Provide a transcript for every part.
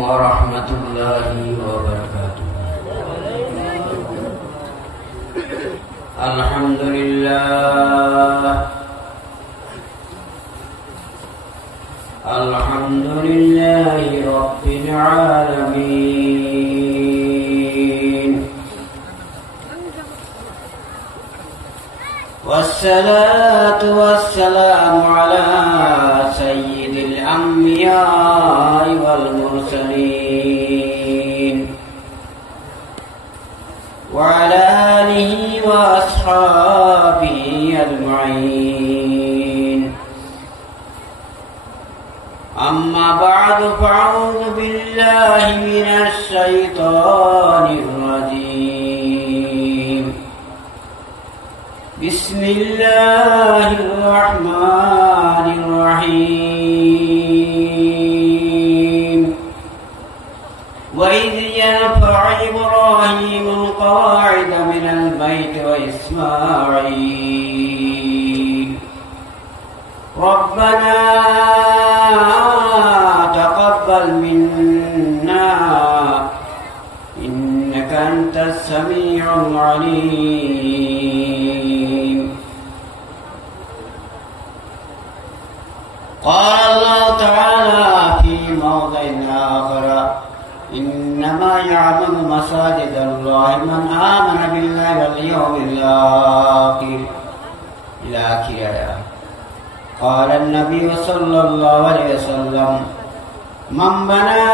ورحمة الله وبركاته. الحمد لله الحمد لله رب العالمين، والصلاة والسلام على سيد الأنبياء والمرسلين وعلى آله وأصحابه أجمعين. أما بعد، فأعوذ بالله من الشيطان الرجيم. بسم الله الرحمن الرحيم. وإذ يرفع إبراهيم القواعد من البيت وإسماعيل ربنا تقبل منا إنك أنت السميع العليم. قال الله تعالى في موضع آخر: إنما يعبد مساجد الله من آمن بالله واليوم الآخر إلى آخر آية. قال النبي صلى الله عليه وسلم: من بنى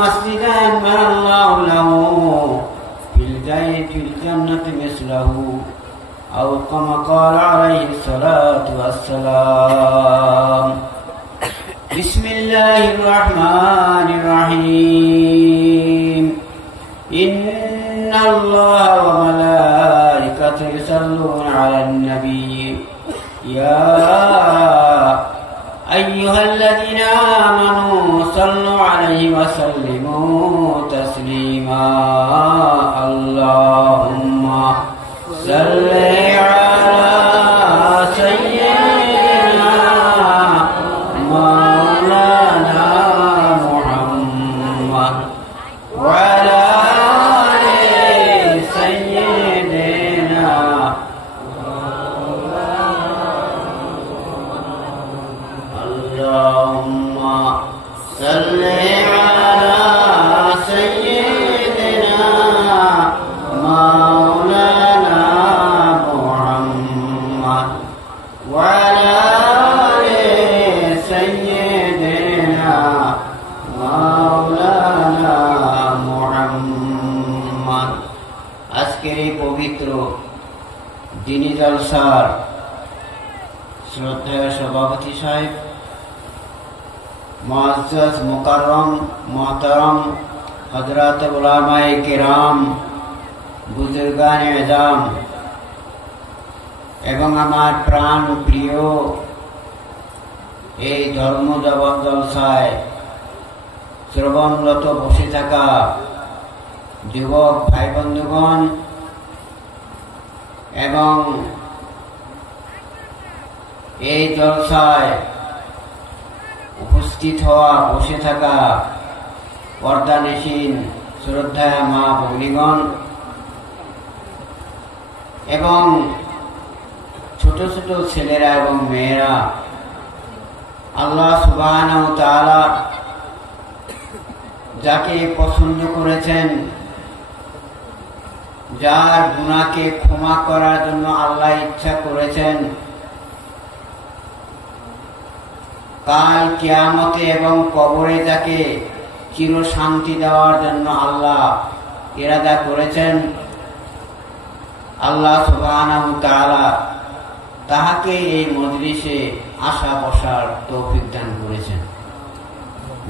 مسجدا بنى الله له في الجنة مثله، أو كما قال عليه الصلاة والسلام. بسم الله الرحمن الرحيم. إن الله وملائكته يصلون على النبي يا أيها الذين آمنوا صلوا عليه وسلموا تسليما. اللهم صل على سيدنا مولانا محمد وعلى آل سيدنا. اللهم صل على سيدنا مولانا محمد وعلى آل سيدنا مولانا محمد. আজকের এই পবিত্র দিনী জলসার শ্রদ্ধেয় সভাপতি সাহেব, মুআজ্জাজ মুকাররম মুহতারাম হযরত উলামায়ে কিরাম, বুজুর্গানে আযম এবং আমার প্রাণ প্রিয় এই ধর্ম জলসায় শ্রবণরত বসে থাকা যুবক ভাই বন্ধুগণ এবং এই জলসায় উপস্থিত হওয়া বসে থাকা পর্দানিশীন শ্রদ্ধেয় মা ভগ্নীগণ এবং ছোট ছোট ছেলেরা এবং মেয়েরা, আল্লাহ সুবহানাহু ওয়া তাআলা যাকে পছন্দ করেছেন, যার গুনাহকে ক্ষমা করার জন্য আল্লাহ ইচ্ছা করেছেন, কাল কিয়ামতে এবং কবরে যাকে চির শান্তি দেওয়ার জন্য আল্লাহ ইরাদা করেছেন, আল্লাহ সুবহানাহু ওয়া তাআলা তাহাকে এই মজলিসে আসা বসার তৌফিক দান করেছেন।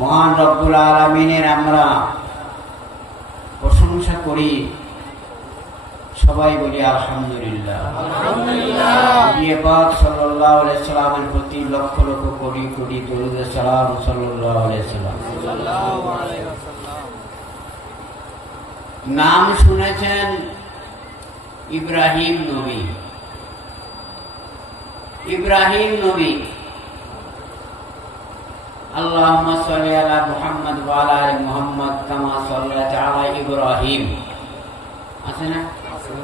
মহান রব্বুল আলামিনের আমরা প্রশংসা করি, সবাই বলি আলহামদুলিল্লাহ। নবী পাক সাল্লাল্লাহু আলাইহি সাল্লামের প্রতি লক্ষ লক্ষ কোটি কোটি দরুদ ও সালাম সাল্লাল্লাহু আলাইহি সাল্লাম। নাম শুনেছেন ইব্রাহিম নবী। ইব্রাহিম নবী আল্লাহুম্মা সাল্লি আলা মুহাম্মাদ ওয়া আলা আলি মুহাম্মাদ কামা সাল্লাইতা আলা ইব্রাহিম। আছে না?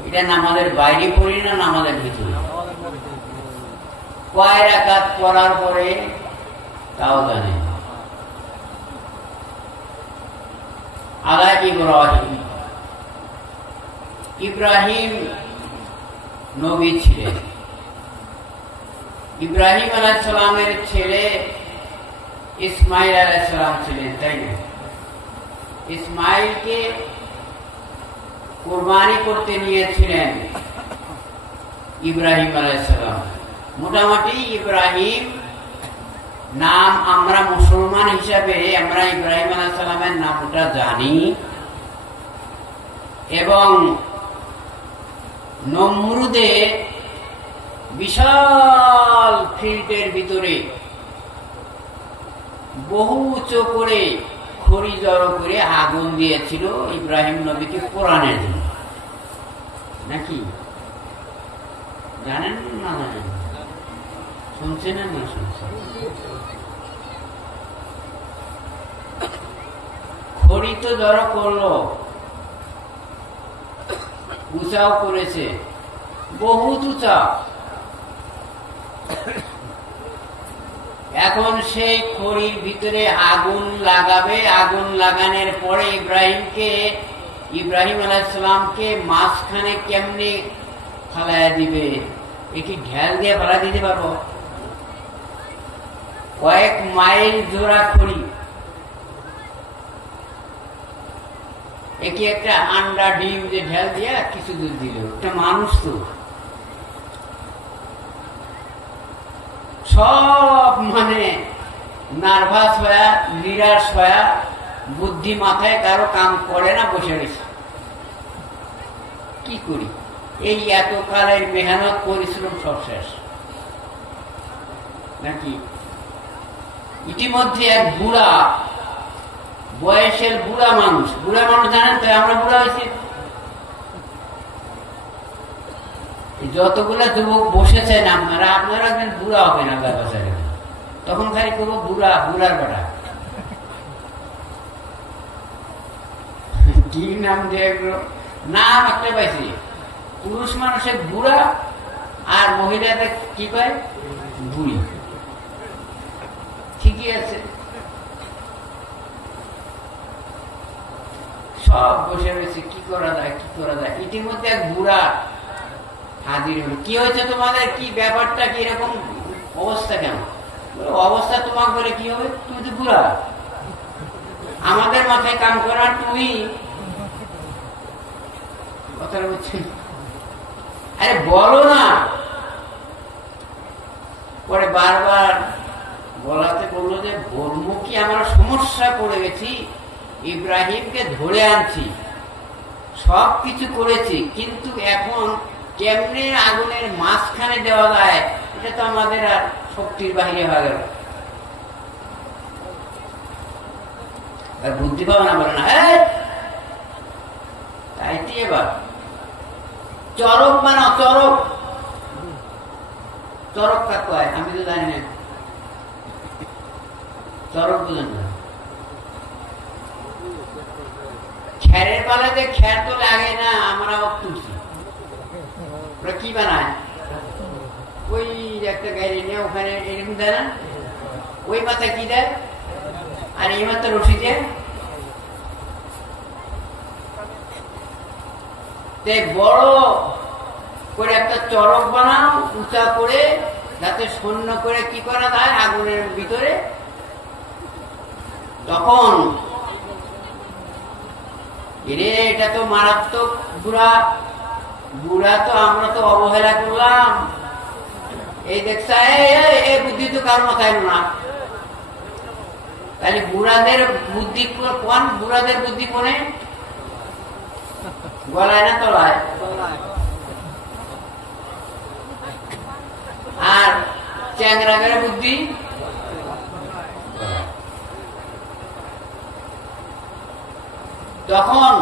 এটা নামাজের বাইরে পড়ি না নামাজের ভিতরে? কয় রাকাত পড়ার পরে তাও জানে। আলা ইব্রাহিম, ইব্রাহিম নবী ছিলেন। ইব্রাহিম আলাইহিস সালামের ছেলে ইসমাইল আলাইহিস সালাম ছিলেন, তাই না? ইসমাইলকে কুরবানি করতে নিয়েছিলেন ইব্রাহিম আলাইহিস সালাম। মোটামুটি ইব্রাহিম নাম আমরা মুসলমান হিসাবে আমরা ইব্রাহিম আলাইহিস সালামের নামটা জানি, এবং নমরুদে বিশাল ফিল্ডের ভিতরে বহু উঁচু করে খড়ি জড়ো করে আগুন দিয়েছিল ইব্রাহিম নবীকে পোড়ানোর জন্য, নাকি জানেন না? জানেন? শুনছেন না? শুনছেন? খড়ি তো জড়ো করলো, উঁচাও করেছে, বহুত উঁচা। এখন সেই খড়ির ভিতরে আগুন লাগাবে। আগুন লাগানোর পরে ইব্রাহিম আলাইহিস সালামকে মাঝখানে কেমনে ফালাইয়া দিবে? কি ঢেল দিয়ে ফালা দিতে পারবো? কয়েক মাইল জোড়া খড়ি, একে একটা আন্ডা ডিম যে ঢেল দিয়া কিছু দূর দিল। একটা মানুষ তো সব নার্ভাস হয়ে, নিরাশ হয়ে, বুদ্ধি মাথায় কারো কাম করে না, বসে রয়েছে। কি করি? এই এতকালের মেহনত পরিশ্রম সব শেষ, নাকি? ইতিমধ্যে এক বুড়া, বয়সের বুড়া মানুষ জানেন তো, আমরা বুড়া হয়েছি। যতগুলা যুবক বসেছেন আপনারা একদিন বুড়া হবেন, আল্লাহ বাঁচায়। তখন খালি করবো বুড়ার বেটা। কি নাম দিয়ে নাম একটা পাইছি। পুরুষ মানুষের বুড়া আর মহিলাদের কি পায়? বুড়ি। ঠিকই আছে, সব বসে রয়েছে। কি করা যায়? ইতিমধ্যে এক বুড়া হাজির হল। কি হয়েছে তোমাদের? কি ব্যাপারটা? কি এরকম অবস্থা কেন? অবস্থা তোমাকে বলে কি হবে? তুমি তো বুড়া, আমাদের মাথায় কাম করা তুমি। কথাটা বুঝছেন? আরে বলো না। পরে বারবার বলাতে বললো যে বলবো কি, আমরা সমস্যা পড়ে গেছি, ইব্রাহিমকে ধরে আনছি, সব কিছু করেছি, কিন্তু এখন কেমনে আগুনের মাঝখানে দেওয়া যায়, এটা তো আমাদের আর শক্তির বাহিরে হয়ে গেল। আর বুদ্ধি পাবে না, বলে না তাইতে এবার চরক বানাও। চরক কাকে হয় আমি তো জানি না। চরক বুঝেন না? খ্যারের পালাতে খ্যার তো লাগে না, আমরা তুলছি। ওরা কি বানায়? ওই একটা গাড়ি নিয়ে ওখানে এরকম দেয় না, ওই মাথায় কি দেয়, আর এই মাথায় রশি দেয়। বড় করে একটা চরক বানাও, উঁচা করে, যাতে শূন্য করে কি করা যায় আগুনের ভিতরে। তখন এটা তো মারাত্মক বুড়া তো আমরা তো অবহেলা করলাম। এই দেখছা এই বুদ্ধি তো কার মাথায় না। তাহলে বুড়াদের বুদ্ধি কোন? বুড়াদের বুদ্ধি কোনে? গলায় না তলায়? আর চ্যাংরাগের বুদ্ধি তখন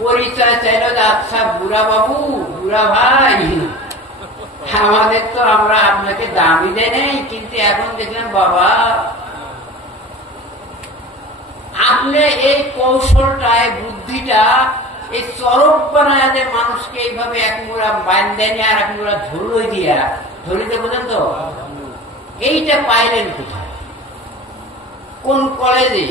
পরিচয় চাইল যে আচ্ছা বুড়া বাবু, বুড়া ভাই, আমাদের তো আমরা আপনাকে দামি দেয় নাই, কিন্তু এখন দেখলাম বাবা আপনি এই কৌশলটায় বুদ্ধিটা এই চরক বানায় যে মানুষকে এইভাবে এক মুড়া বান্ধে নিয়ে আর এক মুড়া ধরুই দিয়া ধরিতে বোঝেন তো, এইটা পাইলেন কোথায়, কোন কলেজে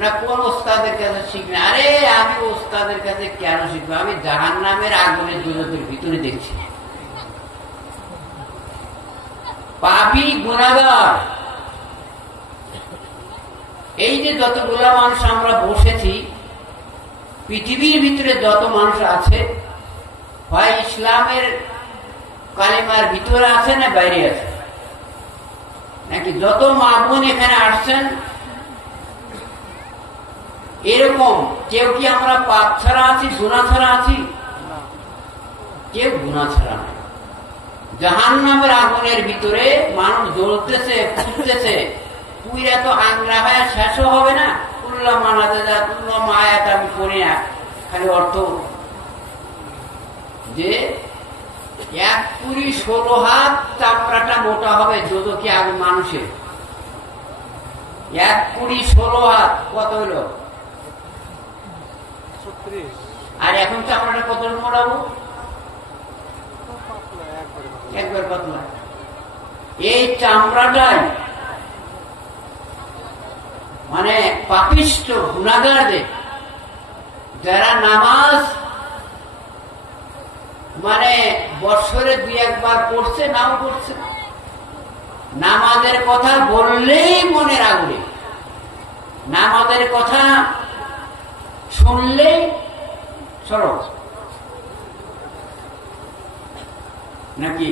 না কোন ওস্তাদের কাছে শিখলেন? আরে আমি ওস্তাদের কাছে কেন শিখবো, আমি জাহান্নামের আগুনের দুজকের ভিতরে দেখছি। পাপী গুনাহগার, এই যে যতগুলা মানুষ আমরা বসেছি, পৃথিবীর ভিতরে যত মানুষ আছে, হয় ইসলামের কালিমার ভিতরে আছে না বাইরে আছে, নাকি যত মা বোন এখানে আসছেন, এরকম কেউ কি আমরা পাপ ছাড়া আছি, গুনাহ ছাড়া আছি? কেউ গুনাহ ছাড়া নাই। জাহান্নামের আগুনের ভিতরে মানুষ জ্বলতেছে, ফুটতেছে, পুইরা তো আংরা হয়ে শেষও হবে না। কুল্লা মানাতে যা কুল্লা মায়াত আমি করি না, খালি অর্থ যে 1 পুরি 16 হাত চাপড়াটা মোটা হবে যোদকি আগুন মানুষের। 1 পুরি 16 হাত কত হলো? আর এখন চামড়াটা কত মোড়াবো? একবার পাতলা। এই চামড়াটাই মানে পাপিষ্ঠ গুনাহগারদের, যারা নামাজ মানে বছরে 2-1 বার পড়ছে, নাও পড়ছে, নামাজের কথা বললেই মনের আগুনে, নামাজের কথা শুনলেই সরব নাকি।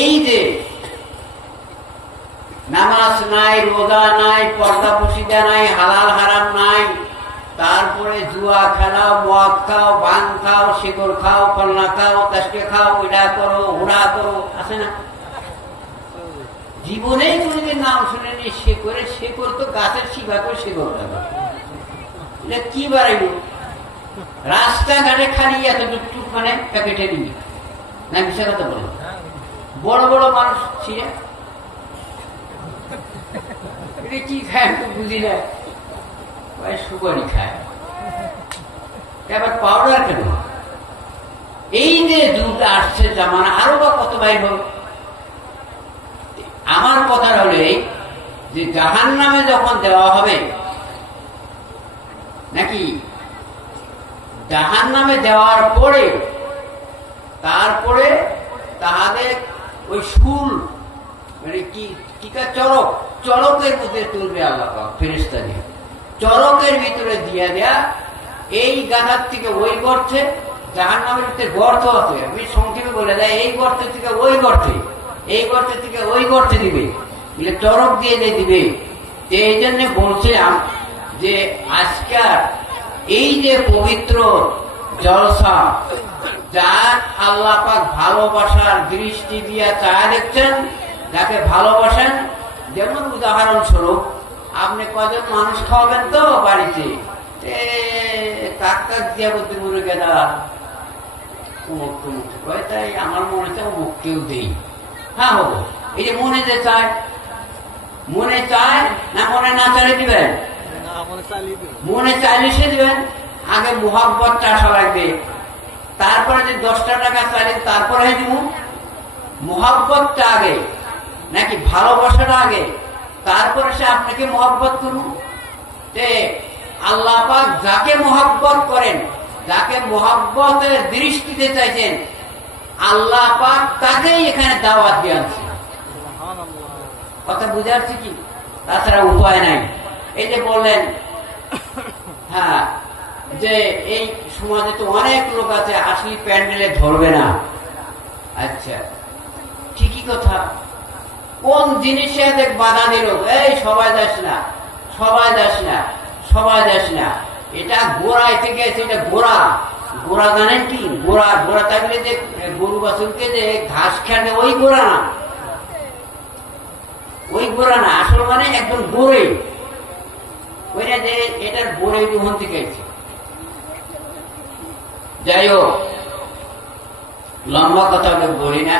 এই যে নামাজ নাই, রোজা নাই, পর্দা পশিদা নাই, হালাল হারাম নাই, তারপরে জুয়া খেলাও, মদ খাও, ভাং খাও, শিকড় খাও, কল্লা খাও, তাসকে খাও, এটা করো, হুড়া করো, আছে না? জীবনেই কোনদিন নাম শুনেনি শেকড় তো গাছের শিখা করে শিকড় খাবে, এটা কি বাড়াইব? রাস্তাঘাটে খালি এত টুকটুক মানে প্যাকেটে নিবি না, মিশা কথা বলে বড় বড় মানুষ ছিল, এটা কি খায় বুঝি না, সুপারি খায়, এবার পাউডার কেন? এই যে যুগটা আসছে জামানা, আরো বা কত বাইর হোক। আমার কথা হলো এই যে জাহান্নামে যখন দেওয়া হবে, নাকি জাহান্নামে দেওয়ার পরে তারপরে তাহাদের ওই শুল মানে কি চরকের মধ্যে তুলবে আল্লাহ পাক ফেরেশতা দিয়ে, চরকের ভিতরে দিয়ে দেয়া, এই গাধার থেকে ওই গর্তে, জাহান্নামের ভিতরে গর্ত আছে, আমি সংক্ষেপে বলে দেয়, এই গর্ত থেকে ওই গর্তে, এই গর্ত থেকে ওই গর্তে দিবে, চরক দিয়ে দিবে। এই জন্য বলছিলাম যে আজকাল এই যে পবিত্র জলসা, যার আল্লাহ পাক ভালোবাসার দৃষ্টি দিয়া চায় দেখছেন, যাকে ভালোবাসেন, যেমন উদাহরণস্বরূপ আপনি কজন মানুষ খাওয়াবেন তো বাড়িতে, কাক কাক দিয়া বলতে মনে গেলা অমুক টমুক, তাই আমার মনে তো অমুক কেউ দেই, হ্যাঁ হবো। এই যে মনে যে চায়, মনে চায় না, মনে না চালিয়ে দিবেন, মনে চাইলে সে দিবেন। আগে মোহাব্বতটা আসা লাগবে, তারপরে যে 10 টাকা চালিয়ে তারপরে দিব। মোহাব্বতটা আগে নাকি ভালোবাসাটা আগে, তারপরে সে আপনাকে মোহাব্বত করুন। আল্লাহ পাক যাকে মোহাব্বত করেন, যাকে মোহাব্বতের দৃষ্টিতে চাইছেন, আল্লাহ পাক তাকেই এখানে দাওয়াত দিয়ে আনছে। কথা বুঝাচ্ছি কি? তাছাড়া উপায় নাই। এই যে বললেন, হ্যাঁ, যে এই সমাজে তো অনেক লোক আছে আসলে প্যান্ডেলে ধরবে না। আচ্ছা, ঠিকই কথা। কোন জিনিসে দেখ বাধা দিল, এই সবাই যাস না, সবাই যাস না, সবাই যাস না, এটা গোড়ায় থেকে আছে, এটা গোড়া। গোড়া জানেন কি? গোড়া গোড়া থাকলে যে গরু বাছুরকে যে ঘাস খেতে, ওই গোড়া না, ওই গোড়া না, আসল মানে একদম গোড়ে, ওইটা যে এটার গোড়ে ওখান থেকে আছে। যাই হোক, লম্বা কথা বলি না,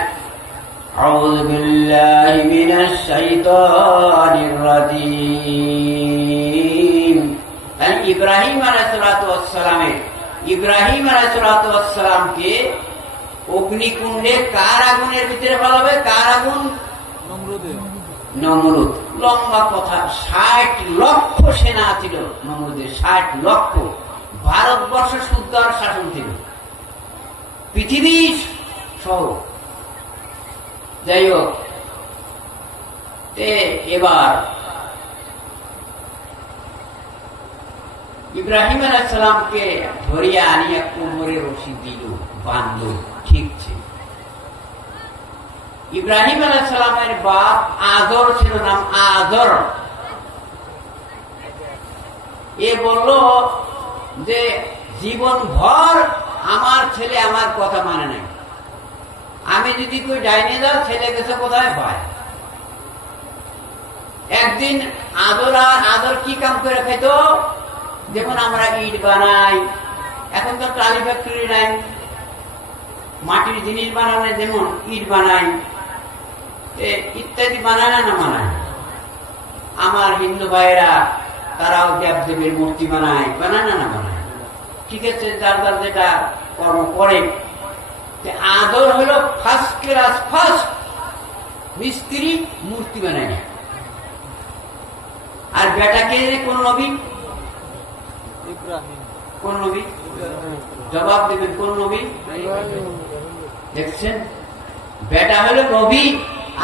أعوذ بالله من الشيطان الرجيم ইব্রাহিম আলাইহিস সালামকে অগ্নিকুণ্ডে কার আগুনের ভিতরে ফেলাবে? কার আগুন? নমরুদ। লম্বা কথা, 60 লক্ষ সেনা ছিল নমরুদের, 60 লক্ষ। ভারতবর্ষ সুদ্দার শাসন ছিল, পৃথিবী সহ। যাই হোক, এবার ইব্রাহিম আলাইহিস সালামকে ধরিয়া আনিয়া কোমরে রশি দিল, বাঁধল, ঠিকছে। ইব্রাহিম আলাইহিস সালামের বাপ আজর ছিল, নাম আজর। এ বলল যে জীবন ভর আমার ছেলে আমার কথা মানে নাই, আমি যদি কই ডাইনে যাও, ছেলে গেছে কোথায় পায়। একদিন আদর কি কাম করে খাইত? দেখুন আমরা ইট বানাই, এখন তো টালি ফ্যাক্টরি নাই, মাটির জিনিস বানানো, যেমন ইট বানাই ইত্যাদি বানায় না বানায়। আমার হিন্দু ভাইয়েরা তারাও দেবদেবীর মূর্তি বানায়, বানায় না বানায়, ঠিক আছে, যার যার যেটা কর্ম করে। আদর হলো ফার্স্ট ক্লাস, ফার্স্ট মিস্ত্রি, মূর্তি বানায় না। আর বেটাকে কোন নবী? কোন নবী? জবাব দেবেন, কোন নবী? দেখছেন, বেটা হলো নবী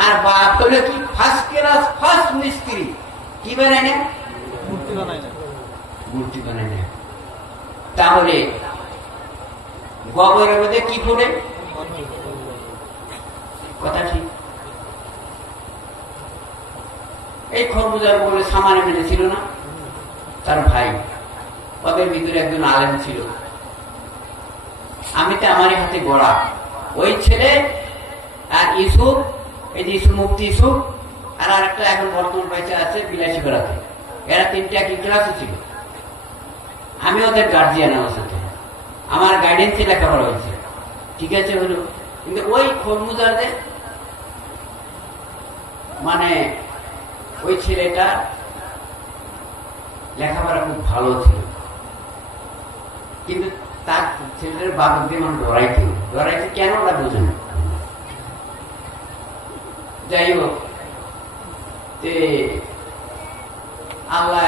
আর বাপ হলো কি? ফার্স্ট ক্লাস, ফার্স্ট মিস্ত্রি। কি বানায় না? মূর্তি বানায় না, মূর্তি বানায় না। তাহলে গোবরের মধ্যে কি পড়ে? কথা ঠিক। এই খরবুজার বলে সামানে মেনেছিল না তার ভাই, ওদের ভিতরে একজন আলেম ছিল, আমি তো আমারই হাতে গড়া। ওই ছেলে আর ইউসুফ, এই যে ইউসুফ, মুফতি ইউসুফ, আর আরেকটা এখন বর্তমান পয়সা আছে বিলাসী বেড়াতে, এরা তিনটা একই ক্লাসে ছিল। আমি ওদের গার্জিয়ান, আমার সাথে আমার গাইডেন্সে লেখাপড়া হয়েছে, ঠিক আছে হলো। কিন্তু ওই খরমুজারদের মানে ওই ছেলেটা লেখাপড়া খুব ভালো ছিল, কিন্তু তার ছেলেটার বাবুকে মানে ডরাইতে কেন ওরা বোঝে না। যাই হোক, আল্লাহ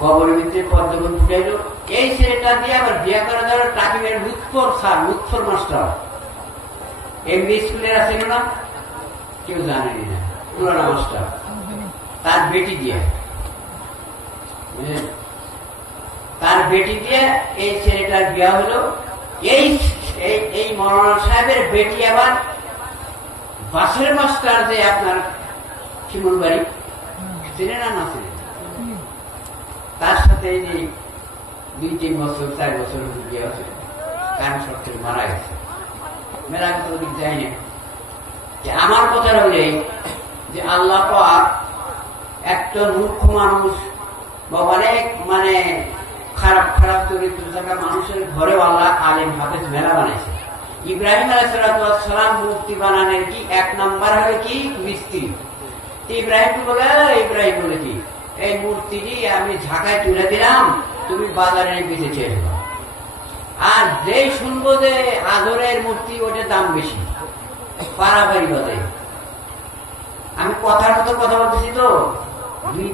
গবরের ভিতরে পদ্মগুণ ফুটাইল। এই ছেলেটা দিয়ে আবার বিয়ে করা যাবে টাকিমের Lutfar sir, Lutfar master, MB স্কুলের আছে না, কেউ জানেনি না, পুরানা মাস্টার, তার বেটি দিয়ে, তার বেটি দিয়ে এই ছেলেটার বিয়ে হলো। এই মৌলানা সাহেবের বেটি আবার বাসের মাস্টার, যে আপনার শিমুল বাড়ি চিনে না, না চিনে, তার সাথে এই যে 2-3 বছর 4 বছর বিয়ে আছে, কারণ সত্যি মারা গেছে। মেলা কথা ওদিক যাই না। আমার কথা হল যে আল্লাহ পাক একটা মূর্খ মানুষ বা অনেক মানে খারাপ খারাপ চরিত্র থাকা মানুষের ঘরেও আল্লাহ আলেম হাফেজ মেলা বানাইছে। ইব্রাহিম আলাইহিস সালাম মূর্তি বানানোর কি 1 নাম্বার হলো কি? মিস্ত্রি। ইব্রাহিম বলে কি, এই মূর্তিটি আমি ঝাঁকায় তুলে দিলাম, তুমি বাজারে বেঁচে চেয়ে দেবো। আর যেই শুনবো যে আদরের মূর্তি, ওটার দাম বেশি, পারাবাড়ি বাদে। আমি কথার মতো কথা বলতেছি তো,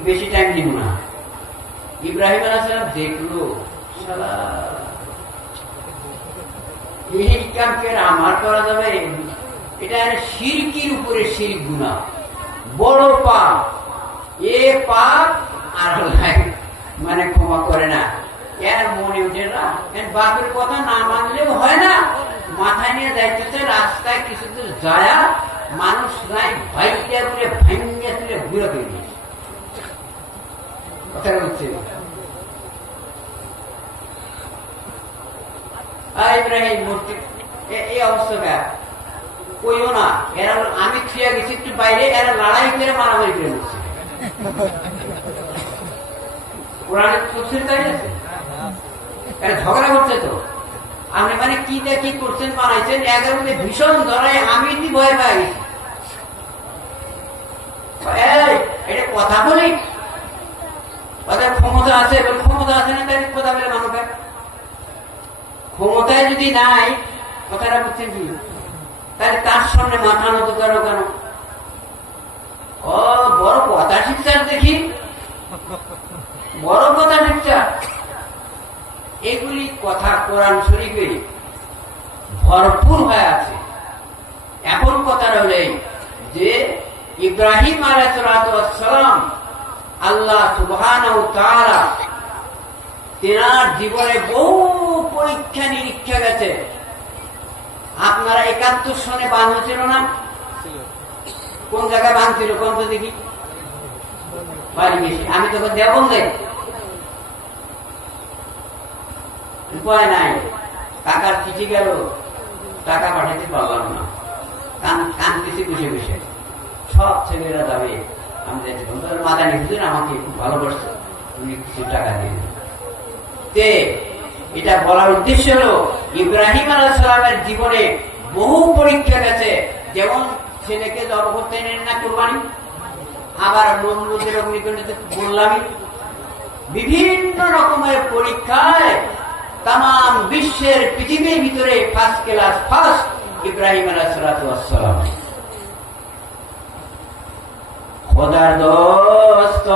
বেশি টাইম নিব না। ইব্রাহিম আলাইহিস সালাম দেখলো, এই কামকে আমার করা যাবে? এটা শিরকির উপরে শিরক গুনাহ, বড় পাপ। এ পাপ আর মানে ক্ষমা করে না, এর মনে উঠে না। বাপের কথা না মানলেও হয় না, মাথায় নিয়ে যাইতেছে রাস্তায়, কিছু দূর যায় মানুষ নাই, ভাইটা তুলে ভাঙিয়ে তুলে ঘুরে করে দিয়েছে। কথা বলছে ইব্রাহিম মূর্তি এই অবস্থা কইও না। এরা আমি থিয়া গেছি একটু বাইরে, এরা লড়াই করে মারামারি করে নিচ্ছে। কোরআনে তাই আছে, এরা ঝগড়া করছে তো। আপনি মানে কি দেখি করছেন বানাইছেন, একের মধ্যে ভীষণ ধরায় আমি ভয় পেয়ে গেছি। এটা কথা বলি, ওদের ক্ষমতা আছে, ক্ষমতা আছে না তাদের কথা বলে মানুষের ক্ষমতায় যদি নাই, কথাটা বুঝছেন কি, তাহলে তার সামনে মাথা নত করো কেন? ও বড় কথা শিক্ষা, দেখি বড় কথা শিক্ষা। এগুলি কথা কোরআন শরীফে ভরপুর হয়ে আছে। এখন কথা রইল যে ইব্রাহিম আলাইহিস সালাম আল্লাহ সুবহানাহু ওয়া তাআলা তেনার জীবনে বহু পরীক্ষা নিরীক্ষা গেছে। আপনারা ৭১ সনে বান হয়েছিল না? কোন জায়গায় বানছিল কোন তো দেখি? বাড়ি বেশি, আমি তখন দেবন্দে, উপায় নাই, টাকার চিঠি গেল, টাকা পাঠাতে পারলাম না, কানতেছি বসে বসে। সব ছেলেরা যাবে, আমাদের মাদানি হুজুর আমাকে খুব ভালোবাসছে, উনি কিছু টাকা দিলেন। এটা বলার উদ্দেশ্য হল ইব্রাহিম আলাইহিস সালামের জীবনে বহু পরীক্ষা গেছে। যেমন ছেলেকে জব করতে নেন না কোরবানি, আবার নমরুদের অগ্নিকুণ্ডে বললামই, বিভিন্ন রকমের পরীক্ষায় তাম বিশ্বের পৃথিবীর ভিতরে ফার্স্ট ক্লাস ফার্স্ট ইব্রাহিম আলাইহিস সালাম। খোদার দোস্ত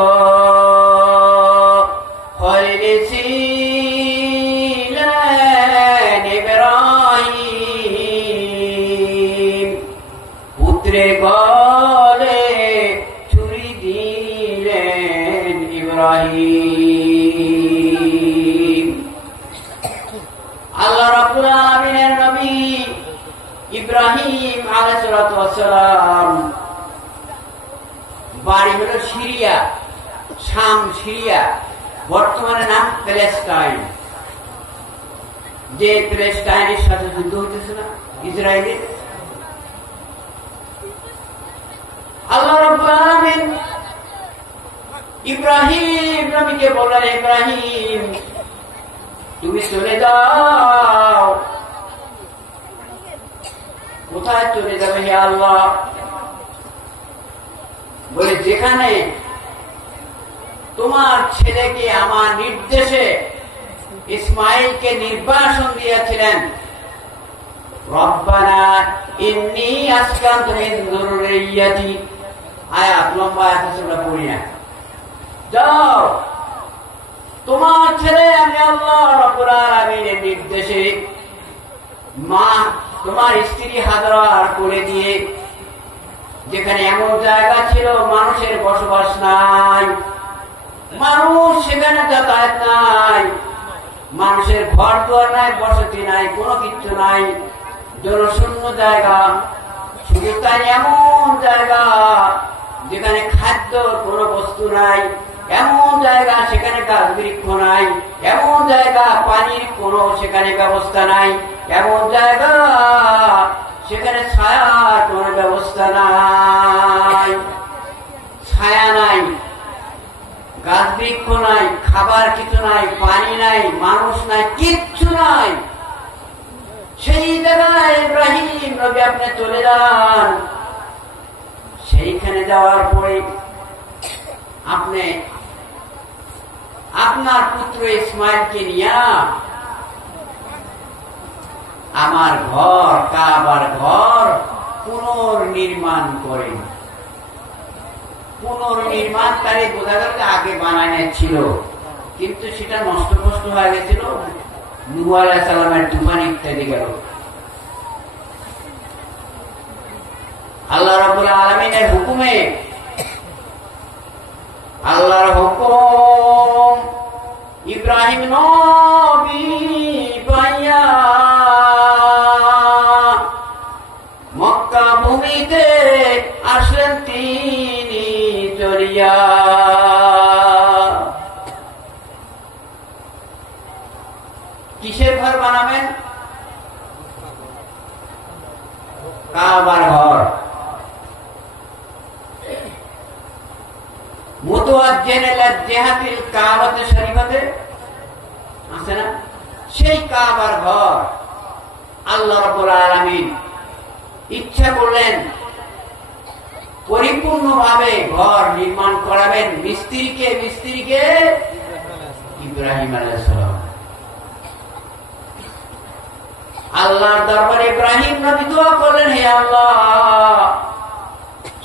হইলেছিলেন ইব্রাহিম, পুত্রে গলে ছুরি দিলেন ইব্রাহিম। আল্লাহ রাব্বুল আলামিনের নবী ইব্রাহিম আলাইহিস সালাম বাড়ি হল সিরিয়া, শাম সিরিয়া, বর্তমানে নাম প্যালেস্টাইন। যে প্যালেস্টাইনের সাথে যুদ্ধ হইতেছে না ইসরায়েলের, আল্লাহ রাব্বুল আলামিন ইব্রাহিম নবীকে বললেন, ইব্রাহিম তুমি চলে যাও। কোথায় চলে যাবে হে আল্লাহ? বলে যেখানে তোমার ছেলেকে আমার নির্দেশে ইসমাইলকে নির্বাসন দিয়েছিলেন, রব্বানা ইন্নী আসকানতু মিন যুররিয়্যাতি, আয়াত লম্বা আয়াত আমরা পড়ি না। যাও তোমার ছেলে আমি আল্লাহ রাব্বুল আলামিনের নির্দেশে মা তোমার স্ত্রী হাজরার করে দিয়ে, যেখানে এমন জায়গা ছিল মানুষের বসবাস নাই, মানুষ সেখানে যাতায়াত নাই, মানুষের ঘর দুয়ার নাই, বসতি নাই, কোনো কিছু নাই, জনশূন্য জায়গা। শুধু তাই এমন জায়গা যেখানে খাদ্য কোনো বস্তু নাই, এমন জায়গা সেখানে গাছ বৃক্ষ নাই, এমন জায়গা পানির কোনো সেখানে ব্যবস্থা নাই, এমন জায়গা সেখানে ছায়ার কোনো ব্যবস্থা নাই, ছায়া নাই, গাছ বৃক্ষ নাই, খাবার কিছু নাই, পানি নাই, মানুষ নাই, কিচ্ছু নাই। সেই জায়গায় ইব্রাহিম নবী আপনি চলে যান। সেইখানে যাওয়ার পরে আপনি আপনার পুত্র ইসমাইলকে নিয়ে আমার ঘর, কাবার ঘর পুনর্নির্মাণ করেন। পুনর্নির্মাণ তারে বোঝা গেল আগে বানানো ছিল, কিন্তু সেটা নষ্ট কষ্ট হয়ে গেছিল, নূহ আলাইহিস সালামের তুফান ইত্যাদি গেল। আল্লাহ রাব্বুল আলামিনের হুকুমে, আল্লাহর হুকুম, ইব্রাহিম নবী পাইয়া মক্কা ভূমিতে আসলেন তিনি চলিয়া। কিসের ঘর বানাবেন? কাবার ঘর। কাবাতে শরীফাতে আছে না, সেই কাবার ঘর আল্লাহ রাব্বুল আলামিন ইচ্ছা করলেন পরিপূর্ণভাবে ঘর নির্মাণ করাবেন মিস্ত্রিকে ইব্রাহিম আলাইহিস সালাম। আল্লাহর দরবারে ইব্রাহিম নবী দোয়া করলেন, হে আল্লাহ,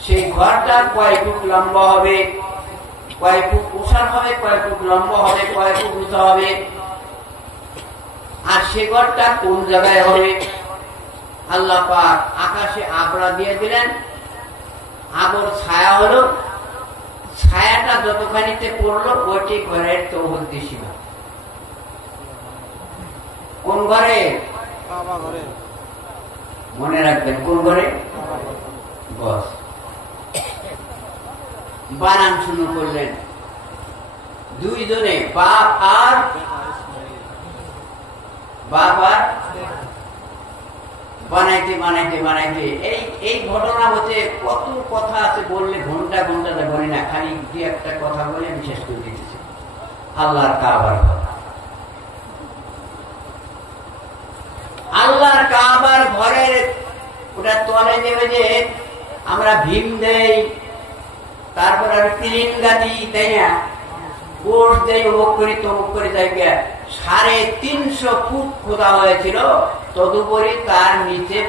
সেই ঘরটা কয় ফুট লম্বা হবে, কয় ফুট উঁচা হবে, কয় ফুট লম্বা হবে, কয় ফুট উঁচা হবে, আর সে ঘরটা কোন জায়গায় হবে। আল্লাহ পাক আকাশে আবরা দিয়ে দিলেন, আবর ছায়া হলো, ছায়াটা যতখানিতে পড়লো ওইটি ঘরের তৌহদ্দি সীমা। কোন ঘরে? মনে রাখবেন, কোন ঘরে? বস বানান শুরু করলেন দুইজনে, বাপ আর বানাইতে এই ঘটনা হচ্ছে কত কথা আছে, বললে ঘন্টা বলি না, খালি দু একটা কথা বলে আমি শেষ করে দিতেছি। আল্লাহর কাবার ঘর, আল্লাহর কাবার ঘরের ওটা তলে দেবে যে আমরা ভীম দেই, তারপর আর তিন গাতি, তাই না, কোর্স দেয়, অমুক করি তমুক করি, তাই 350 ফুট খোদা হয়েছিল, তদুপরি তার নিচে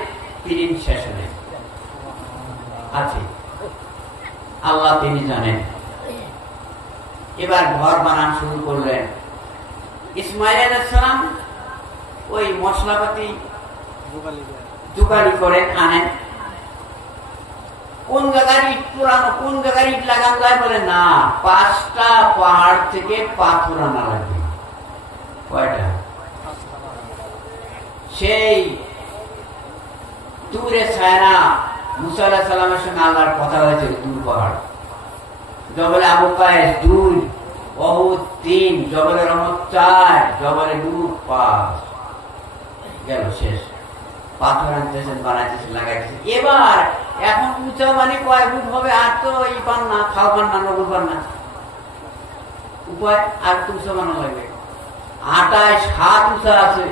3 সেশনে আছে। আল্লাহ তিনি জানেন। এবার ঘর বানান শুরু করলেন। ইসমাইল আলাইহিস সালাম ওই মশলাপাতি জোগাড়ি করেন, আনেন। কোন জায়গার ইট পুরানো, কোন জায়গার ইট লাগানো যায়, বলে না, 5টা পাহাড় থেকে পাথর আনা লাগবে। কয়টা? সেই দূরে ছায়না মুসা আলাইহিস সালামের সঙ্গে আল্লাহর কথা হয়েছিল, দূর পাহাড়, জবলে আবু কায়েস 2, উহুদ 3, জবলে রহমত 4, জবলে নূর 5, গেল শেষ। পাথর আনতেছেন, বানাইতেছেন, লাগাইতেছেন। এবার এখন উঁচা মানে কয় ফুট হবে, আর তো এই পান না, খাও পান না, নগর পান না, উপায় আর তো উঁচা বানানো লাগবে। 28 হাত উঁচা আছে,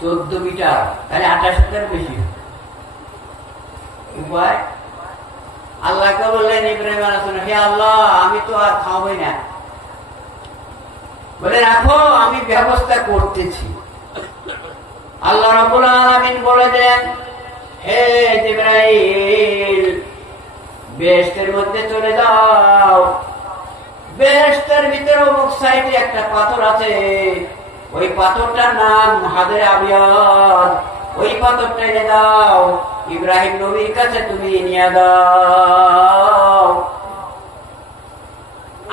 14 মিটার, তাহলে 28 মিটার বেশি। উপায় আল্লাহকে বললেন ইব্রাহিম আলাইহিস সালাম, হে আল্লাহ, আমি তো আর খাওয়াই না, বলে রাখো, আমি ব্যবস্থা করতেছি। আল্লাহ রাব্বুল আলামিন বলে দেন, হে জিবরাইল, বেহেশতের মধ্যে চলে যাও, বেহেশতের ভিতরে অমুক সাইডে একটা পাথর আছে, ওই পাথরটার নাম হাজরে আবিয়াদ, ওই পাথরটা এনে দাও, ইব্রাহিম নবীর কাছে তুমি নিয়ে দাও।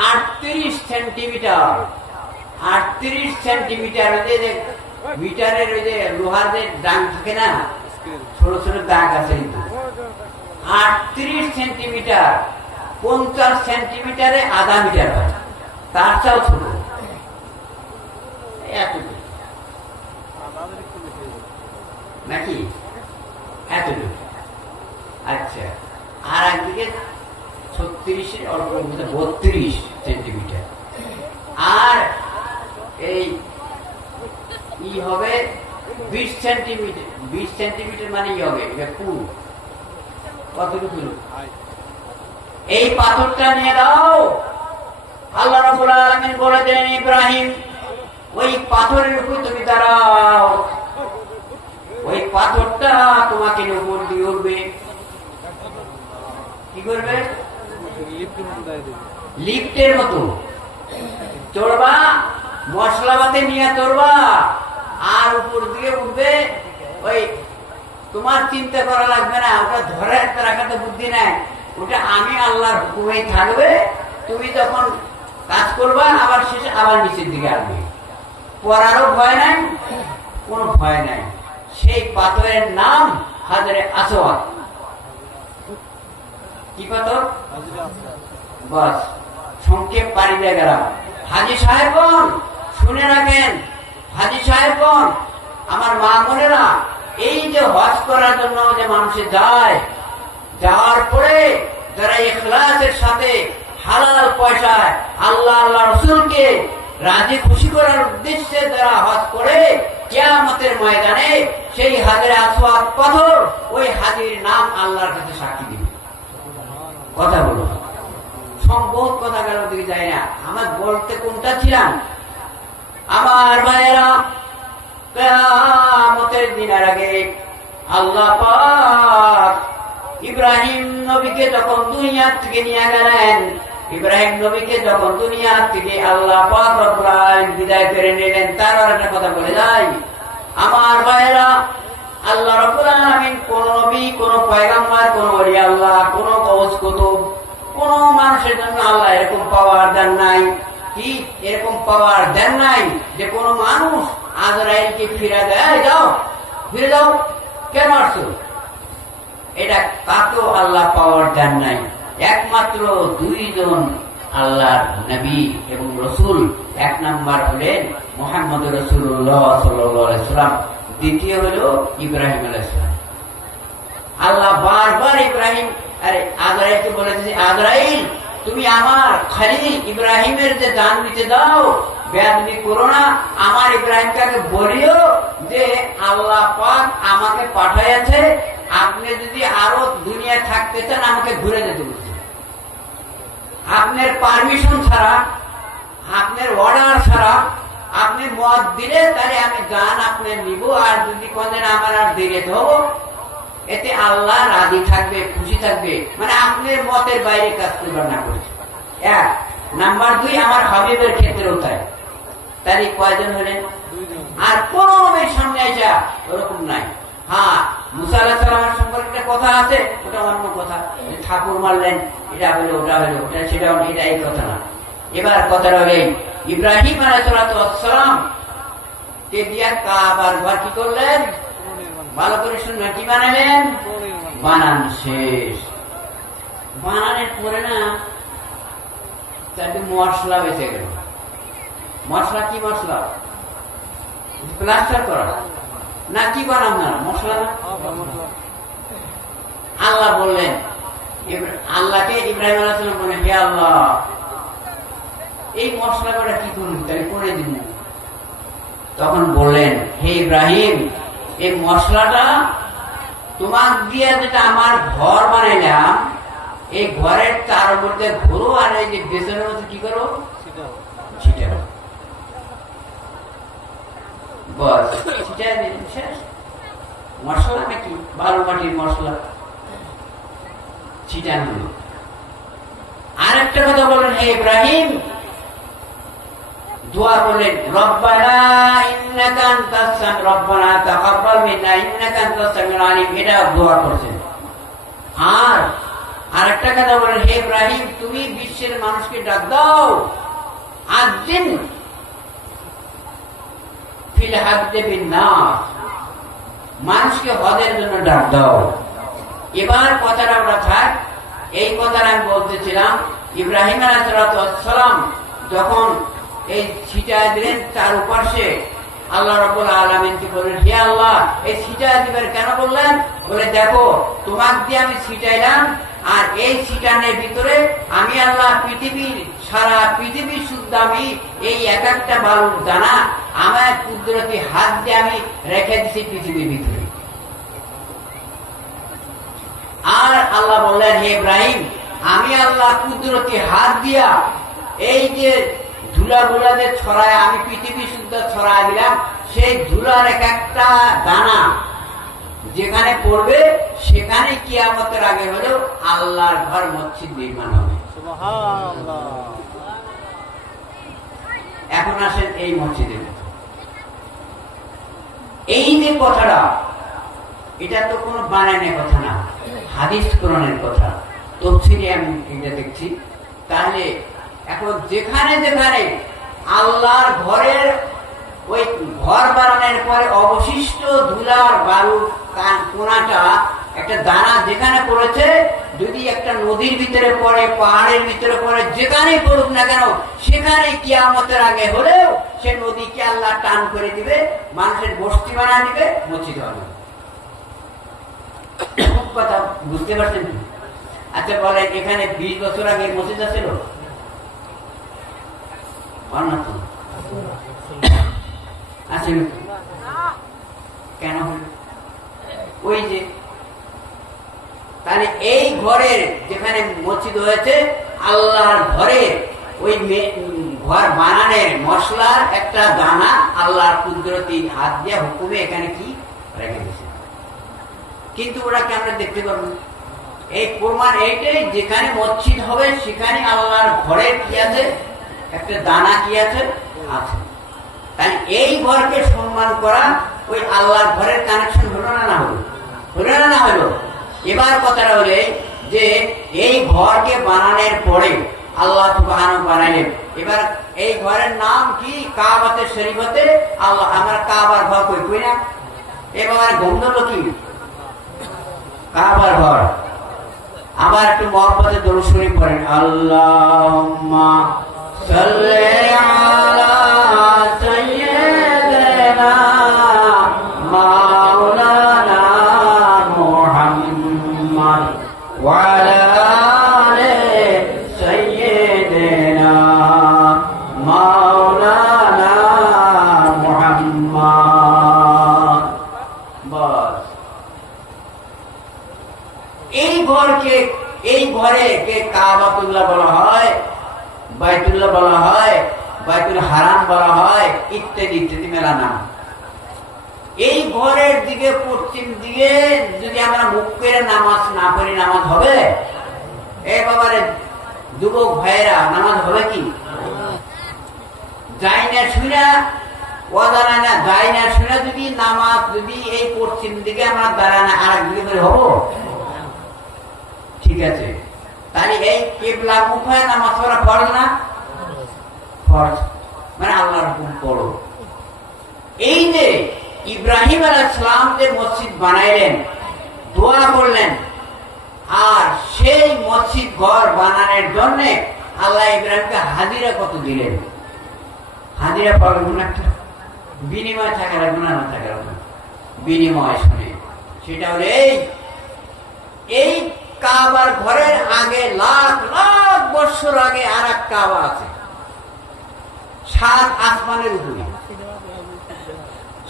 38 সেন্টিমিটার, 38 সেন্টিমিটার, মিটারের ওই যে লোহার যে দাগ থাকে না, ছোট ছোট দাগ আছে, 38 সেন্টিমিটার, 50 সেন্টিমিটারে আধা মিটার হয়, তার চাও ছোট, এতটুকু নাকি, এতটুকু। আচ্ছা, আর একদিকে 36 অল্প 32 সেন্টিমিটার, আর এই হবে 20 সেন্টিমিটার, 20 সেন্টিমিটার মানে হবে পুরো কতটুকু। এই পাথরটা নিয়ে দাও। আল্লাহ রাব্বুল আলামিন বলে দেন, ইব্রাহিম, ওই পাথরের উপর তুমি দাঁড়াও, ওই পাথরটা তোমাকে উপর দিয়ে উঠবে। কি করবে? লিফটের মতো চড়বা, মশলাপাতি নিয়ে চড়বা, আর উপর দিকে উঠবে। ওই তোমার চিন্তা করা লাগবে না, ওটা ধরে রাখা তো বুদ্ধি নাই, ওটা আমি আল্লাহর হুকুমেই থাকবে। তুমি যখন কাজ করবা, আবার শেষে আবার নিচের দিকে আসবে, পড়ারও ভয় নাই, কোন ভয় নাই। সেই পাথরের নাম হাজরে আসওয়াদ। কি পাথর? বাস, সংক্ষেপ পারি দিয়ে গেলাম। হাজী সাহেবগণ শুনে রাখেন, হাজী সাহেবগণ, আমার মা বোনেরা, এই যে হজ করার জন্য যে মানুষে যায়, যাওয়ার পরে যারা ইখলাসের সাথে হালাল পয়সায় আল্লাহ আল্লাহ রসুলকে রাজি খুশি করার উদ্দেশ্যে যারা হজ করে, কিয়ামতের ময়দানে সেই হাজরে আসওয়াদ পাথর ওই হাজির নাম আল্লাহর কাছে সাক্ষী দিবে। কথা বলো, সম্ভব কথা কারো দিকে যায় না। আমার বলতে কোনটা ছিলাম আমার ভাইয়েরা, কিয়ামতের দিনের আগে আল্লাহ পাক ইব্রাহিম নবীকে যখন দুনিয়া থেকে নিয়ে গেলেন, ইব্রাহিম নবীকে যখন দুনিয়া থেকে আল্লাহ পাক রব্বুল আলামিন বিদায় করে নিলেন, তার একটা কথা বলে যাই আমার ভাইয়েরা, আল্লাহ রব্বুল আলামিন কোন নবী, কোন পয়গম্বর, কোন ওলি আল্লাহ, কোন গওস কুতুব, কোন মানুষের জন্য আল্লাহ এরকম পাওয়ার দেন নাই। কি এরকম পাওয়ার দেন নাই যে কোন মানুষ আজরাইলকে ফিরে দেয়, যাও ফিরে যাও, কেন আসছো, এটা কাকেও আল্লাহ পাওয়ার দেন নাই। একমাত্র দুইজন আল্লাহর নবী এবং রসুল, এক নাম্বার হলেন মুহাম্মদ রাসূলুল্লাহ সাল্লাল্লাহু আলাইহি ওয়াসাল্লাম, দ্বিতীয় হলো ইব্রাহিম আলাইহিস সালাম। আল্লাহ বারবার ইব্রাহিম আজরাইলকে বলেছে, আজরাইল তুমি আমার খলিল ইব্রাহিমের যে জান দিতে দাও, বেয়াদবি করো না, আমার ইব্রাহিমকে বলিও যে আল্লাহ পাক আমাকে পাঠাইছে, আপনি যদি আরো দুনিয়ায় থাকতে চান আমাকে ঘুরে যেতে বলছেন। আপনার পারমিশন ছাড়া, আপনার অর্ডার ছাড়া আপনি মত দিলে তাহলে আমি গান আপনি নিব, আর যদি কোনদিন আমার আর দেরি হবো এতে আল্লাহ রাজি থাকবে, খুশি থাকবে, মানে আপনার মতের বাইরে কাজ করবার না করেছে। এক নাম্বার দুই, আমার হাবিবের ক্ষেত্রেও তাই। তাহলে কয়জন হলেন? আর কোন নবীর সামনে আসা ওরকম নাই। হ্যাঁ, মুসা আলাইহিস সালামের সম্পর্কে একটা কথা আছে, ওটা অন্য কথা, ঠাকুর মারলেন, এটা হলো ওটা হলো ওটা সেটা, এটা এই কথা না। এবার কথাটা হলে ইব্রাহিম আলাইহিস সালাম কে দিয়া কাবার ঘর কি করলেন, ভালো করে শুনবেন, কি বানালেন? বানান শেষ। বানানোর পরে না তাতে মশলা বেঁচে গেল। মশলা কি মশলা? প্লাস্টার করা না কি বানাম না মশলা না? আল্লাহ বললেন, আল্লাহকে ইব্রাহিম আলাইহিস সালাম বলেন, হে আল্লাহ এই মশলা করা কি করুন, তাহলে করে দিন। তখন বললেন, হে ইব্রাহিম এই মশলাটা তোমার দিয়ে যেটা আমার ঘর বানাইলাম, এই ঘরের তার মধ্যে ঘুরো, আর এই যে বেসনের মধ্যে কি করো, ছিটাও। বস ছিটাই দিন, শেষ। মশলা নাকি বালু মাটির মশলা ছিটানো। আরেকটা কথা বলেন, হে ইব্রাহিম দোয়া করলেন, রব্বানা ইন্নাকা আনতাস সামি, রব্বানা তাকাব্বাল মিন্না ইন্নাকা আনতাস সামিউল আলিম, এটা দোয়া করছেন। আর আরেকটা কথা বলেন, হে ইব্রাহিম তুমি বিশ্বের মানুষকে ডাক দাও, আযিন ফিল হাজ্জি বিন নাস, মানুষকে হজের জন্য ডাক দাও। এবার কথাটা আমরা থাক, এই কথাটা আমি বলতেছিলাম, ইব্রাহিম আলাইহিস সালাম যখন এই ছিটায় দিলেন তার উপাসে, আল্লাহ রাব্বুল আলামিন কি বললেন, হে আল্লাহ এই ছিটায় দিবেন কেন বললেন? বলে দেখো তোমাকে দিয়ে আমি ছিটাইলাম, আর এই ছিটানের ভিতরে আমি আল্লাহ পৃথিবীর সারা পৃথিবী শুদ্ধ আমি এই এক একটা বালুর দানা আমার কুদরতি হাত দিয়ে আমি রেখে দিছি পৃথিবীর ভিতরে। আর আল্লাহ বললেন, হে ইব্রাহিম আমি আল্লাহ কুদরতি হাত দিয়া এই যে ধুলা গুলা যে ছড়ায় আমি পৃথিবী শুদ্ধ ছড়ায় দিলাম, সেই ধুলার এক একটা দানা যেখানে পড়বে সেখানে কিয়ামতের আগে হলেও আল্লাহর ঘর মসজিদ নির্মাণ হবে। এখন আসেন এই মসজিদের, এই যে কথাটা, এটা তো কোনো বানানোর কথা না, হাদিস কোরআনের কথা, তফসিরে আমি এটা দেখছি। তাহলে এখন যেখানে যেখানে আল্লাহর ঘরের ওই ঘর বানানোর পরে অবশিষ্ট ধুলার বালুর কোনাটা একটা দানা যেখানে পড়েছে, যদি একটা নদীর ভিতরে পড়ে, পাহাড়ের ভিতরে পড়ে, যেখানে পড়ুক না কেন, সেখানে কিয়ামতের আগে হলেও সে নদীকে আল্লাহ টান করে দিবে, মানুষের বস্তি বানা দিবে, মসজিদ হবে। খুব কথা বুঝতে পারছেন? আচ্ছা বলেন, এখানে 20 বছর আগে মসজিদ ছিল? আছে কেন হল? ওই যে তাহলে এই ঘরের যেখানে মসজিদ হয়েছে আল্লাহর ঘরের ওই ঘর বানানোর মশলার একটা দানা আল্লাহর কুদরতি হাত দিয়ে হুকুমে এখানে কি রেখে দিয়েছে, কিন্তু ওটাকে আমরা দেখতে পাবো। এই প্রমাণ এইটাই, যেখানে মসজিদ হবে সেখানে আল্লাহর ঘরের কি আছে, একটা দানা কি আছে আছে। তাই এই ঘরকে সম্মান করা ওই আল্লাহর ঘরের কানেকশন হলো না, না হলো? হলো না, না হলো? এবার কথাটা হলে যে এই ঘরকে বানানোর পরে আল্লাহ সুবহানাহু বানাইলেন, এবার এই ঘরের নাম কি? কাবাতে শরীফতে আল্লাহ আমরা কাবার ঘর কই কই না? এবার গন্ধলো কি? কাবার ঘর। আবার একটু মহব্বতে দরুদ শরীফ পড়েন, আল্লাহুম্মা সাল্লি আলা সাইয়্যিদিনা মাওলানা মুহাম্মদ ওয়া আলা আলি সাইয়্যিদিনা মাওলানা মুহাম্মদ। বাস এই ঘরকে, এই ঘরে কে কাবাতুল্লাহ বলা হয়, বাইতুল্লাহ বলা হয়, বাইতুল হারাম বলা হয়, ইত্যাদি ইত্যাদি মেলা নাম। এই ঘরের দিকে পশ্চিম দিকে যদি আমরা মুখ করে নামাজ না পড়ি নামাজ হবে? এ বাবারে যুবক ভাইয়েরা, নামাজ হবে কি? যাই না শুনা ওয়াদানা না, যাই না শুনা যদি নামাজ যদি এই পশ্চিম দিকে আমরা দাঁড়ানো আর দিকে করে হবো? ঠিক আছে, তাহলে এই কিবলা মুখ হয়ে নামাজ পড়া ফরজ না? ফরজ, মানে আল্লাহর হুকুম পড়ো। এই যে ইব্রাহিম আলাইহিস সালাম যে মসজিদ বানাইলেন, দোয়া করলেন, আর সেই মসজিদ ঘর বানানোর জন্য আল্লাহ ইব্রাহিমকে হাজিরা কত দিলেন? হাজিরা পাবেন কোন একটা বিনিময় থাকে লাগবে না, না থাকে লাগবে, বিনিময় শুনে। সেটা হলে এই কাবার ঘরের আগে লাখ লাখ বছর আগে আর এক কাবা আছে, 7 আসমানের উপরে।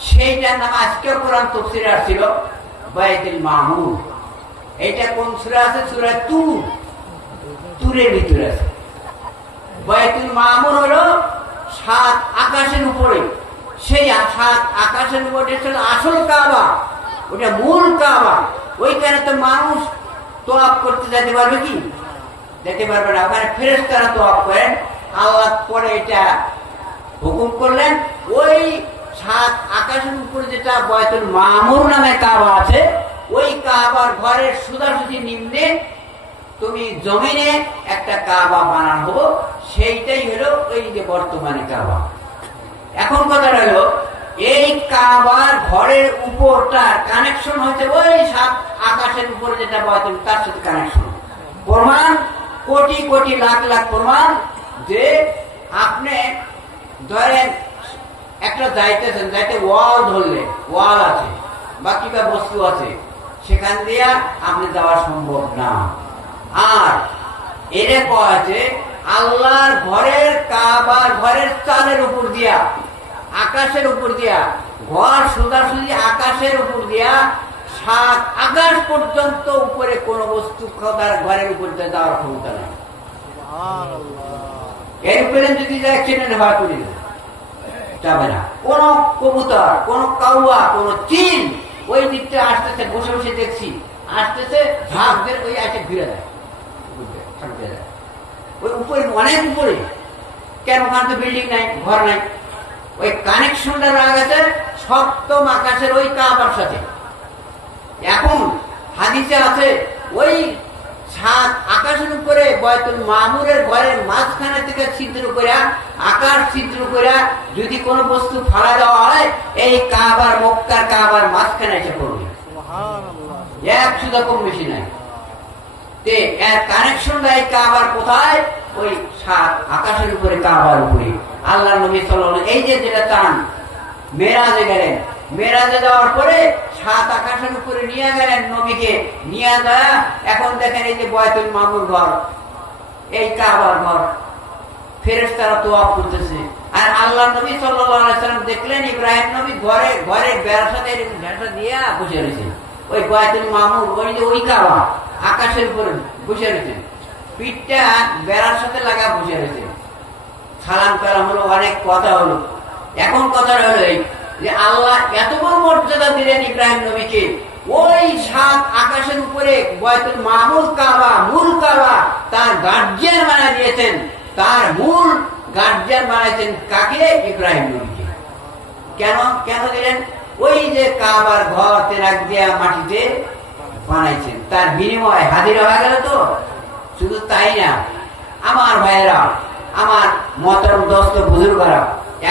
সেইটার নাম আজকে কোরআন তাফসীরে আসছিল বাইতুল মামুর। এইটা কোন সূরা আছে? সূরা তুর, তুরের ভিতরে আছে। বাইতুল মামুর হলো 7 আকাশের উপরে, সেই 7 আকাশের উপরে আসল কাবা, ওটা মূল কাবা। ওইখানে তো মানুষ তোয়াফ করতে যেতে পারবে কি? যেতে পারবে না। ওখানে ফেরেশতারা তোয়াফ করেন। আল্লাহ পরে এটা হুকুম করলেন, ওই 7 আকাশের উপরে যেটা বাইতুল মামুর নামে কাবা আছে, ওই কাবার ঘরের সোজাসুজি নিম্নে তুমি জমিনে একটা কাবা বানানো হবো, সেইটাই হলো এই যে বর্তমানে কাবা। এখন কথা হলো এই কাবার ঘরের উপরটা কানেকশন হচ্ছে ওই 7 আকাশের উপরে যেটা বাইতুল, তার সাথে কানেকশন। প্রমাণ কোটি কোটি লাখ লাখ প্রমাণ যে আপনি ধরেন একটা যাইতেছেন, যাইতে ওয়াল ধরলে, ওয়াল আছে বা কিবা বস্তু আছে, সেখান দিয়া আপনি যাওয়া সম্ভব না। আর এরে কয়া আছে আল্লাহর ঘরের কাবার ঘরের চালের উপর দিয়া, আকাশের উপর দিয়া, ঘর সোজাসুজি আকাশের উপর দিয়া 7 আকাশ পর্যন্ত উপরে কোন বস্তু খোদার ঘরের উপর দিয়ে যাওয়ার ক্ষমতা নেই। এরপরে যদি অ্যাক্সিডেন্ট হয় করি যাবে না। কোন কবুতর, কোন কাউয়া, কোন চিল ওই দিকটা আসতেছে, বসে বসে দেখছি আসতেছে, ঝাঁক দিয়ে ওই আসে ঘিরে দেয়, ওই উপরে অনেক উপরে। কেন? ওখানে তো বিল্ডিং নাই, ঘর নাই, ওই কানেকশনটা রাখা গেছে সপ্তম আকাশের ওই কাবার সাথে। এখন হাদিসে আছে ওই 7 আকাশের উপরে বাইতুল মামুরের ঘরের মাঝখানে থেকে ছিদ্র করে, আকার ছিদ্র করে যদি কোন বস্তু ফালা দেওয়া হয়, এই কাবার, মক্কার কাবার মাঝখানে এসে পড়বে। এক সুদা কম বেশি নাই। এর কানেকশনটা এই কাবার কোথায়? ওই 7 আকাশের উপরে, কাবার উপরে। আল্লাহ নবী সাল্লাল্লাহু আলাইহি ওয়াসাল্লাম এই যে যেটা চান, মেরাজে গেলেন, মেরাজে যাওয়ার পরে 7 আকাশের উপরে নিয়ে গেলেন নবীকে, নিয়ে যায় এখন দেখেন এই যে বাইতুল মামুর ঘর, এই কাবার ঘর, ফেরেশতারা তোয়াফ করতেছে, আর আর আল্লাহ নবী সাল্লাল্লাহু আলাইহি সাল্লাম দেখলেন ইব্রাহিম নবী ঘরের বেড়ার সাথে এরকম ঝাঁটা দিয়ে বসে রয়েছেন, ওই বায়তুল মামুর, ওই কাবা আকাশের উপরে বসে রয়েছেন, পিঠটা বেড়ার সাথে লাগা বসে রয়েছেন। সালাম কালাম হলো, অনেক কথা হলো। এখন কথা হলো এই যে আল্লাহ এত বড় মর্যাদা দিলেন ইব্রাহিম নবীকে, ওই 7 আকাশের উপরে বায়তুল মামুর কাবা, মূল কাবা তার গার্জিয়ান বানিয়ে দিয়েছেন। তার মূল গার্জিয়ান বানাইছেন কাকে? ইব্রাহিম নবীকে। কেন দিলেন? ওই যে কাবার ঘর তেরাক দিয়া মাটিতে বানাইছেন, তার বিনিময়ে হাজিরা হয়ে গেল। তো শুধু তাই না আমার ভাইয়েরা, আমার মহতরম দোস্ত বুজুর্গরা,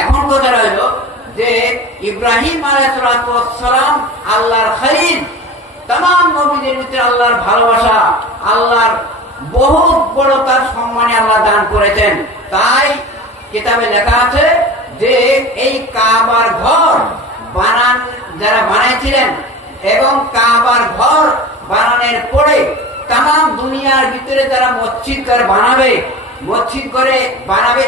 এখন কথা রইল যে ইব্রাহিম আলাইহিস সালাম আল্লাহর খলিল, तमाम নবীদের ভিতরে আল্লাহর ভালোবাসা, আল্লাহর বহুত বড় তার সম্মানে আল্লাহ দান করেছেন। তাই কিতাবে লেখা আছে যে এই কাবার ঘর যারা বানাইছিলেন এবং কাবার ঘর বানানোর পরে तमाम দুনিয়ার ভিতরে যারা মসজিদ করে বানাবে,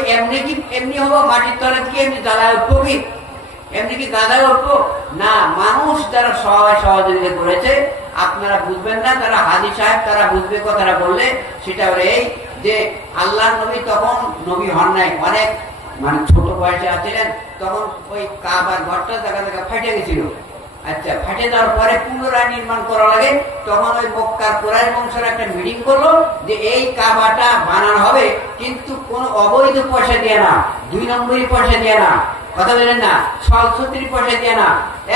এমনি হবো মাটির তলে কি এমনি জ্বালায় উঠবো কি? এমনি কি গাদায় উঠবো না? মানুষ যারা সবাই সহযোগিতা করেছে, আপনারা বুঝবেন না, তারা হাজী সাহেব তারা বুঝবে কথাটা বললে। সেটা হলো এই যে আল্লাহ নবী তখন নবী হন নাই, অনেক ছোট বয়সে আছিলেন, তখন ওই কাবার ঘরটা দেখা ফাটে গেছিল। আচ্ছা, ফাটে যাওয়ার পরে পুনরায় নির্মাণ করা লাগে। তখন ওই মক্কার কুরাইশ বংশের একটা মিটিং করলো যে এই কাবাটা বানানো হবে, কিন্তু কোন অবৈধ পয়সা দিয়ে না, 2 নম্বরই পয়সা দিয়ে না, কথা বলেন না, ছত্রিশ পয়সা দিয়ে না,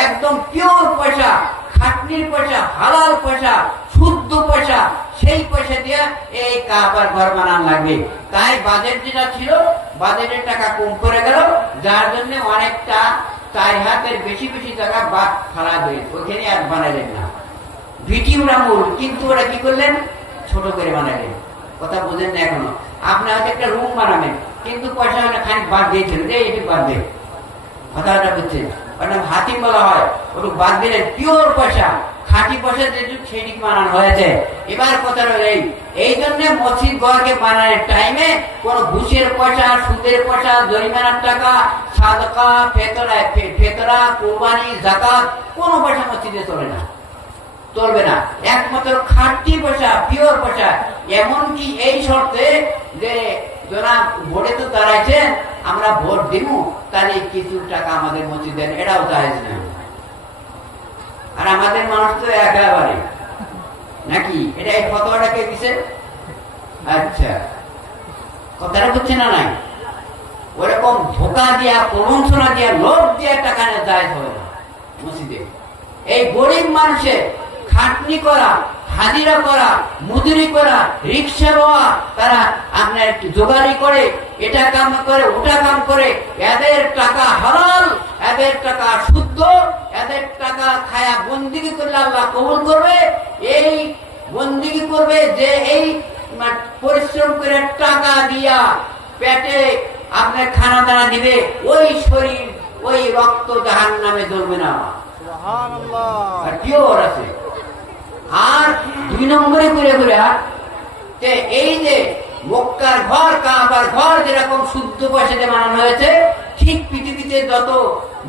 একদম পিওর পয়সা, খাটনির পয়সা, হালাল পয়সা, শুদ্ধ পয়সা, সেই পয়সা দিয়ে এই কাবার ঘর বানানো লাগবে। তাই বাজেট যেটা ছিল, বাজেটের টাকা কম করে গেল, যার জন্য অনেকটা 4 হাতের বেশি জায়গা বাদ ফালা হয়েছে, ওখানে আর বানাইলেন না। ভিটি ওরা মূল, কিন্তু ওরা কি করলেন? ছোট করে বানাইলেন। কথা বুঝেন না এখনো? আপনি হয়তো একটা রুম বানাবেন, কিন্তু পয়সা খানিক বাদ দিয়েছেন, এটি বাদ দেন, কথাটা বুঝছেন? হাতিম বলা হয়, ওটু বাদ দিলেন, পিওর পয়সা, খাঁটি পয়সা যেটুক সেটি বানানো হয়েছে। এবার কথা রইল এই জন্য মসজিদ ঘরকে বানানোর টাইমে কোন ঘুষের পয়সা, সুদের পয়সা, জরিমানার টাকা, সাদকা, ফেতরা, কোরবানি, যাকাত কোনো পয়সা মসজিদে চলবে না। একমাত্র খাঁটি পয়সা, পিওর পয়সা। এমনকি এই শর্তে যে যারা ভোটে তো দাঁড়াইছেন, আমরা ভোট দিব, তাহলে কিছু টাকা আমাদের মসজিদ দেন, এটাও জায়েজ না। আর আমাদের মানুষ তো একেবারে নাকি, এটা এই ফতোয়াটা কে দিছে? আচ্ছা, কথাটা বুঝছে না? নাই, ওরকম ধোকা দিয়া, প্রবঞ্চনা দিয়া, লোভ দিয়া টাকা জায়েজ হবে না মসজিদে। এই গরিব মানুষের খাটনি করা, হাজিরা করা, মজুরি করা, রিক্সা লওয়া, তারা আপনার জোগাড়ি করে, এটা কাম করে, ওটা কাম করে, এদের টাকা হালাল, এদের টাকা শুদ্ধ, এদের টাকা খায়া বন্দিগি করলে আল্লাহ কবুল করবে। এই বন্দিগি করবে যে এই পরিশ্রম করে টাকা দিয়া পেটে আপনার খানা দানা দিবে, ওই শরীর, ওই রক্ত জাহান্নামে জ্বলবে না। আর পিওর আছে। আর 2 নম্বরে ঘুরে এই যে মক্কার ঘর, কাবার ঘর যেরকম শুদ্ধ পয়সা দিয়ে বানানো হয়েছে, ঠিক পৃথিবীতে যত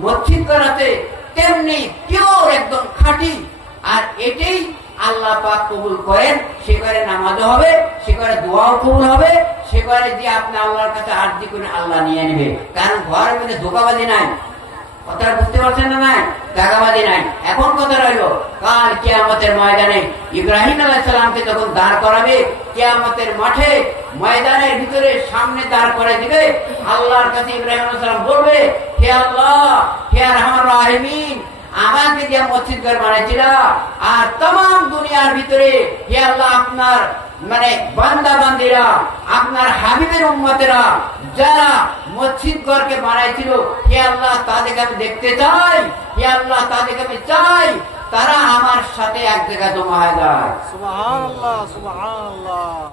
মসজিদ করাতে তেমনি পিওর, একদম খাঁটি। আর এটাই আল্লাহ পাক কবুল করেন। সেবারে নামাজও হবে, সেবারে দোয়াও কবুল হবে, সেবারে যে আপনি আল্লাহর কাছে আরজি করে আল্লাহ নিয়ে নেবে। কারণ ঘরের মধ্যে ধোঁকাবাজি নাই। কথা বুঝতে পারছেন না? নাই, দাগাবাজি নাই। এখন কথা রইল কাল কিয়ামতের ময়দানে ইব্রাহিম আলাইহিস সালামকে যখন দাঁড় করাবে, কিয়ামতের মাঠে ময়দানের ভিতরে সামনে দাঁড় করে দিবে, আল্লাহর কাছে ইব্রাহিম আলাইহিস সালাম বলবে, হে আল্লাহ, হে আরহামার রাহিমিন, আমাকে যে মসজিদ ঘর বানাইছিলা, আর तमाम দুনিয়ার ভিতরে হে আল্লাহ আপনার বান্দা বান্দিরা, আপনার হাবিবের উম্মতেরা যারা মসজিদ ঘরকে বানাইছিল, হে আল্লাহ তাদেরকে আমি দেখতে চাই, হে আল্লাহ তাদেরকে আমি চাই, তারা আমার সাথে এক জায়গায় জমা হয়ে যায়। সুবহানাল্লাহ, সুবহানাল্লাহ।